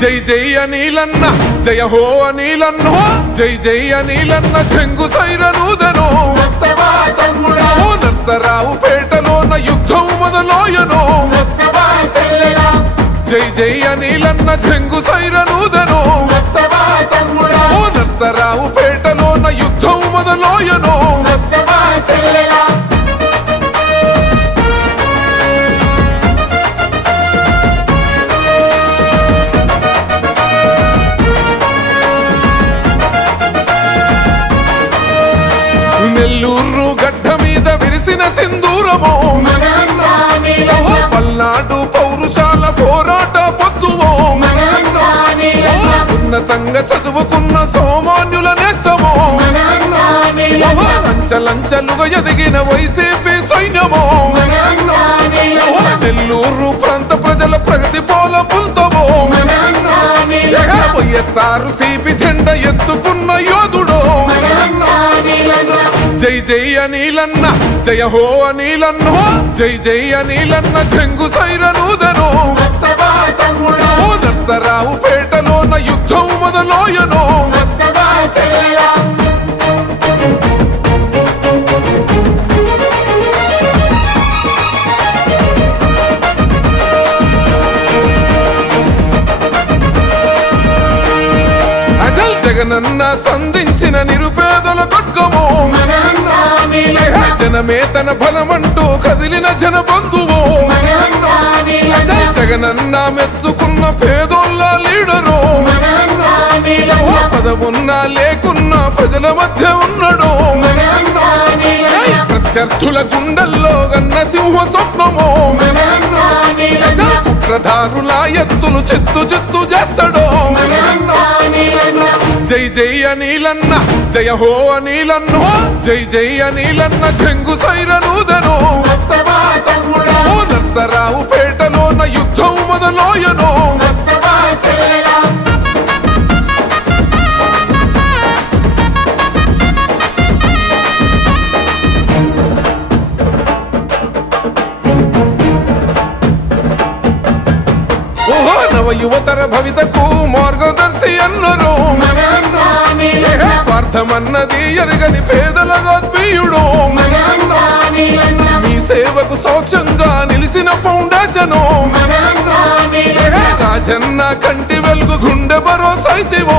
జై జై అనిలన్న జయ హో అనిలన్నో జై జై అనిలన్న చెంగు సైరనూదెనో ఓ నర్సరావు పేటలోన యుద్ధం మొదలాయనో జై జై అనిలన్న చెంగు సైరనూదెనో ఓ నర్సరావు పేటలోన యుద్ధం మొదలాయనో నెల్లూరు గడ్డ మీద విరిసిన సింధూరమో పల్నాడు పౌరుషాల పోరాట పొద్దువో ఉన్నతంగా చదువుకున్న సామాన్యుల నేస్తమో అంచలంచలుగా ఎదిగిన వైసీపీ సైన్యమో నెల్లూరు ప్రాంత ప్రజల ప్రగతి పోల పుల్తవో వైఎస్ఆర్ సిపి జెండా ఎత్తుకున్న యోధుడో జై జై అనిలన్న జయ హో అనిలన్నో జై జై అనిలన్న చెంగు సైరనూదెనో ఓ నర్సరావు పేటలోన యుద్ధం మొదలాయనో అజల్ జగనన్న సంధించిన నిరుపేదల ఖడ్గమో జనమే తన బలమంటూ కదిలిన జన బంధువో అజల్ జగనన్న మెచ్చుకున్న పేదోళ్ళ లీడరో పదవున్నా లేకున్నా ప్రజల మధ్య ఉన్నాడో ప్రత్యర్థుల గుండెల్లో గన్న సింహ స్వప్నమో కుట్రధారుల ఎత్తులు చిత్తు చిత్తు చేస్తాడో జై జై అనిలన్న జయ హో అనిలన్నో జై జై అనిలన్న చెంగు సైరనూదెనో ఓ నర్సరావు పేటలోన యుద్ధం మొదలాయనో ఓహో నవ యువతర భవితకు మార్గదర్శి అన్నరు స్వార్థమన్నది ఎరగని పేదల ఆత్మీయుడు మీ సేవకు సాక్ష్యంగా నిలిసిన ఫౌండేషను రాజన్న కంటి వెలుగు గుండె భరోసైతివో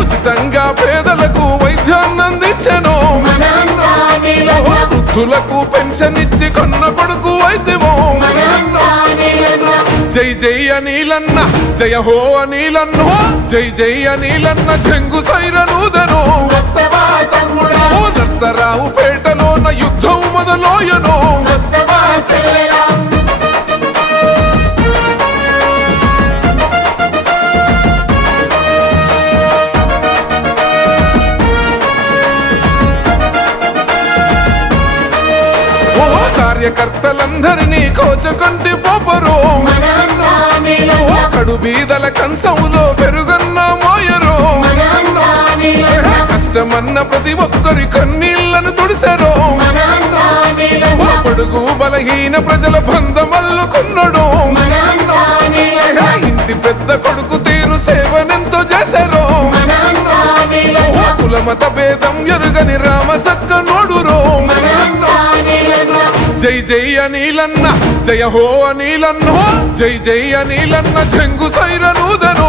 ఉచితంగా పేదలకు వైద్యాన్ని అందించెను వృద్ధులకు పెన్షన్ ఇచ్చి కన్న కొడుకు అయితేవో జై జై అనిలన్న జయ హో అనిలన్నో జై జై అనిలన్న చెంగు సైరనూదెనో ఓ నర్సరావు పేటలోన యుద్ధం మొదలాయనో కార్యకర్తలందరినీ కోచకంటి పోపరు కడు బీదల కంచంలో పెరుగన్న మోయరు కష్టమన్న ప్రతి ఒక్కరి కన్నీళ్లను తుడిసెరు పొడుగు బలహీన ప్రజల బంధమల్లుకున్నాడు ఇంటి పెద్ద కొడుకు తీరు సేవనెంతో చేశారు కులమత భేదం ఎరుగని రామసక్క నోడురో జై జై అనిలన్న జయ హో అనిలన్నో జై జై అనిలన్న చెంగు సైరనూదెనో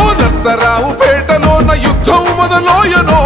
ఓ నర్సరావు పేటలోన యుద్ధం మొదలాయనో